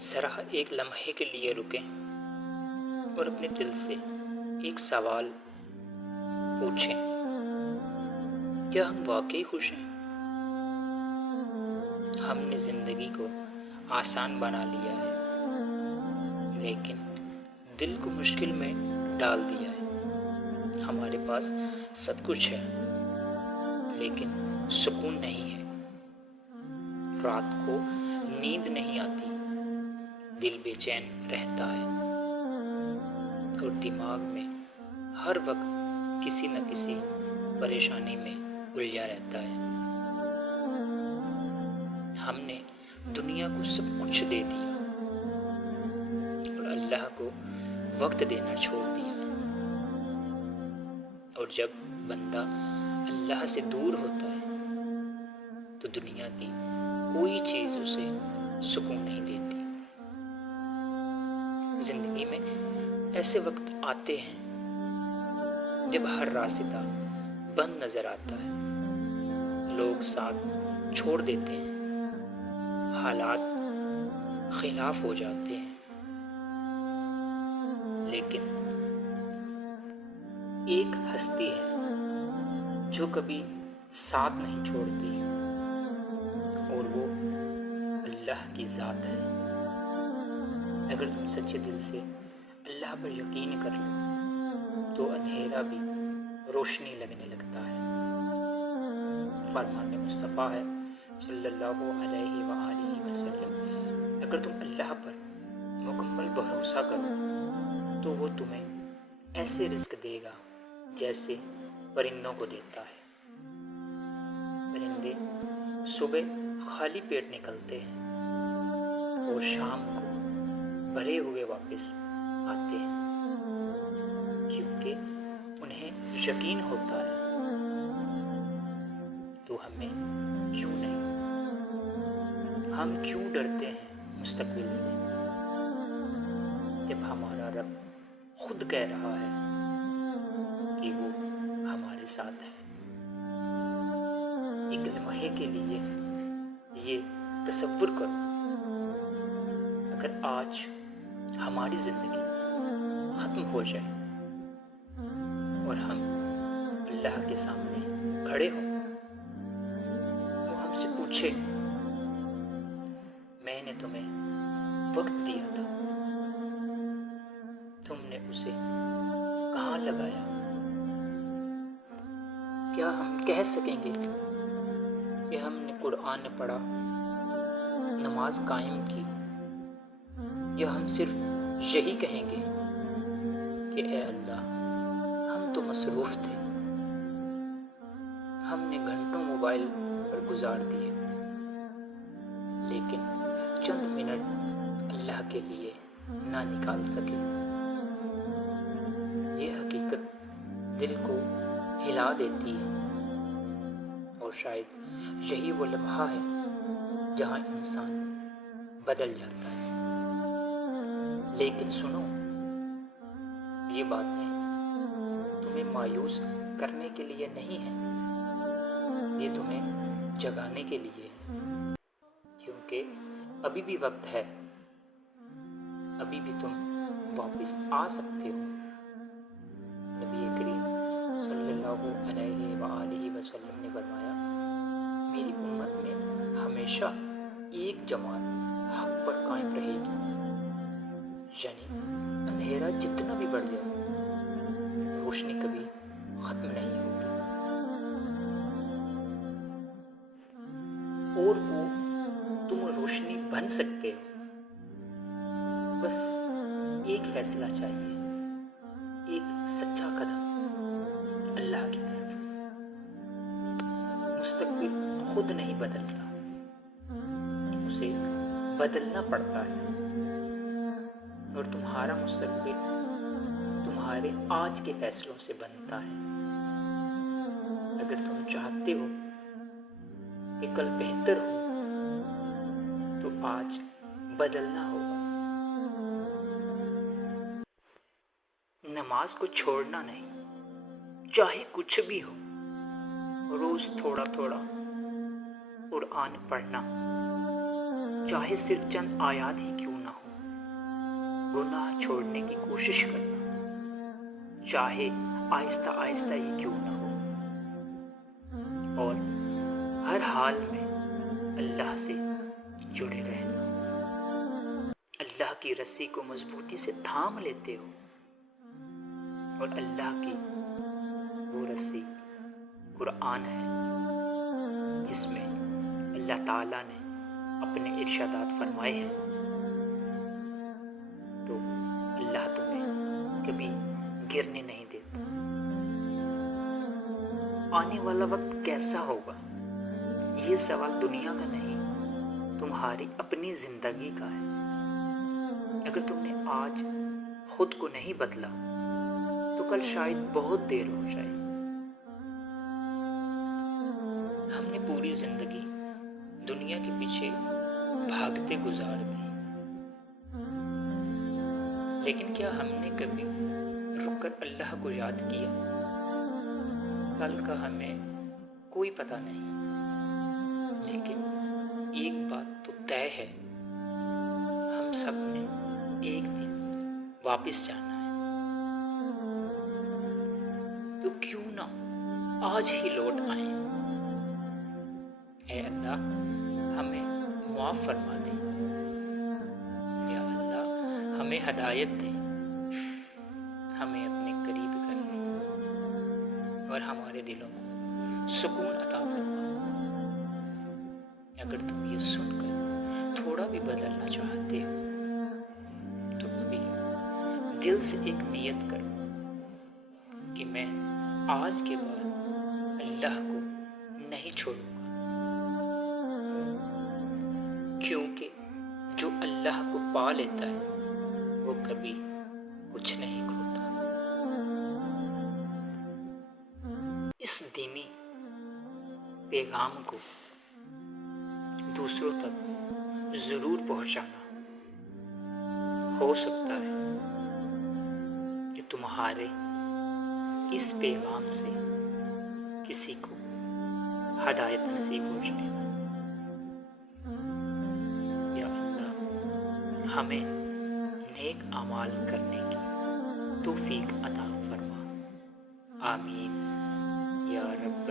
ذرا ایک لمحے کے لیے رکیں اور اپنے دل سے ایک سوال پوچھیں، کیا ہم واقعی خوش ہیں؟ ہم نے زندگی کو آسان بنا لیا ہے، لیکن دل کو مشکل میں ڈال دیا ہے۔ ہمارے پاس سب کچھ ہے، لیکن سکون نہیں ہے۔ رات کو نیند نہیں آتی، دل بے چین رہتا ہے، اور دماغ میں ہر وقت کسی نہ کسی پریشانی میں الجھا رہتا ہے۔ ہم نے دنیا کو سب کچھ دے دیا اور اللہ کو وقت دینا چھوڑ دیا، اور جب بندہ اللہ سے دور ہوتا ہے تو دنیا کی کوئی چیز اسے سکون نہیں دیتی۔ زندگی میں ایسے وقت آتے ہیں جب ہر راستہ بند نظر آتا ہے، لوگ ساتھ چھوڑ دیتے ہیں، حالات خلاف ہو جاتے ہیں، لیکن ایک ہستی ہے جو کبھی ساتھ نہیں چھوڑتی، اور وہ اللہ کی ذات ہے۔ اگر تم سچے دل سے اللہ پر یقین کر لو تو اندھیرا بھی روشنی لگنے لگتا ہے۔ فرمان مصطفیٰ ہے صلی اللہ علیہ وآلہ وسلم، اگر تم اللہ پر مکمل بھروسہ کرو تو وہ تمہیں ایسے رزق دے گا جیسے پرندوں کو دیتا ہے۔ پرندے صبح خالی پیٹ نکلتے ہیں اور شام کو بھرے ہوئے واپس آتے ہیں، کیونکہ انہیں یقین ہوتا ہے۔ تو ہمیں کیوں نہیں؟ ہم کیوں ڈرتے ہیں مستقبل سے، جب ہمارا رب خود کہہ رہا ہے کہ وہ ہمارے ساتھ ہے؟ ایک لمحے کے لیے یہ تصور کرو، اگر آج ہماری زندگی ختم ہو جائے اور ہم اللہ کے سامنے کھڑے ہوں، وہ ہم سے پوچھے، میں نے تمہیں وقت دیا تھا، تم نے اسے کہاں لگایا؟ کیا ہم کہہ سکیں گے کہ ہم نے قرآن پڑھا، نماز قائم کی، یا ہم صرف یہی کہیں گے کہ اے اللہ، ہم تو مصروف تھے، ہم نے گھنٹوں موبائل پر گزار دیے، لیکن چند منٹ اللہ کے لیے نہ نکال سکے؟ یہ حقیقت دل کو ہلا دیتی ہے، اور شاید یہی وہ لمحہ ہے جہاں انسان بدل جاتا ہے۔ لیکن سنو، یہ باتیں تمہیں مایوس کرنے کے لیے نہیں ہیں، یہ تمہیں جگانے کے لیے ہے، کیونکہ ابھی بھی وقت ہے، ابھی بھی تم واپس آ سکتے ہو۔ نبی کریم صلی اللہ علیہ وآلہ وسلم نے فرمایا، میری امت میں ہمیشہ ایک جماعت حق پر قائم رہے گی، یعنی اندھیرا جتنا بھی بڑھ جائے، روشنی کبھی ختم نہیں ہوگی، اور وہ تم روشنی بن سکتے ہو۔ بس ایک فیصلہ چاہیے، ایک سچا قدم اللہ کی طرف۔ مستقبل خود نہیں بدلتا، اسے بدلنا پڑتا ہے، اور تمہارا مستقبل تمہارے آج کے فیصلوں سے بنتا ہے۔ اگر تم چاہتے ہو کہ کل بہتر ہو تو آج بدلنا ہوگا۔ نماز کو چھوڑنا نہیں، چاہے کچھ بھی ہو، روز تھوڑا تھوڑا قرآن پڑھنا، چاہے صرف چند آیات ہی کیوں نہ ہو، گناہ چھوڑنے کی کوشش کرنا، چاہے آہستہ آہستہ ہی کیوں نہ ہو، اور ہر حال میں اللہ سے جڑے رہنا۔ اللہ کی رسی کو مضبوطی سے تھام لیتے ہو، اور اللہ کی وہ رسی قرآن ہے، جس میں اللہ تعالیٰ نے اپنے ارشادات فرمائے ہیں، تو اللہ تمہیں کبھی گرنے نہیں دیتا۔ آنے والا وقت کیسا ہوگا، یہ سوال دنیا کا نہیں، تمہاری اپنی زندگی کا ہے۔ اگر تم نے آج خود کو نہیں بدلا تو کل شاید بہت دیر ہو جائے۔ ہم نے پوری زندگی دنیا کے پیچھے بھاگتے گزار دی، لیکن کیا ہم نے کبھی رک کر اللہ کو یاد کیا؟ کل کا ہمیں کوئی پتہ نہیں، لیکن ایک بات تو طے ہے، ہم سب نے ایک دن واپس جانا ہے۔ تو کیوں نہ آج ہی لوٹ آئیں۔ اے اللہ، ہمیں معاف فرما دے، یا اللہ ہمیں ہدایت دے، ہمیں اپنے قریب کر لے، اور ہمارے دلوں کو سکون عطا فرما۔ اگر تم یہ سن کر تھوڑا بھی بدلنا چاہتے ہو تو ابھی دل سے ایک نیت کرو کہ میں آج کے بعد اللہ کو نہیں چھوڑوں گا، کیونکہ جو اللہ کو پا لیتا ہے وہ کبھی کچھ نہیں کھوتا۔ اس دینی پیغام کو دوسروں تک ضرور پہنچانا۔ ہو سکتا ہے کہ تمہارے اس پیغام سے کسی کو ہدایت نصیب ہو جائے۔ یا اللہ ہمیں نیک اعمال کرنے کی توفیق عطا فرما۔ آمین یا رب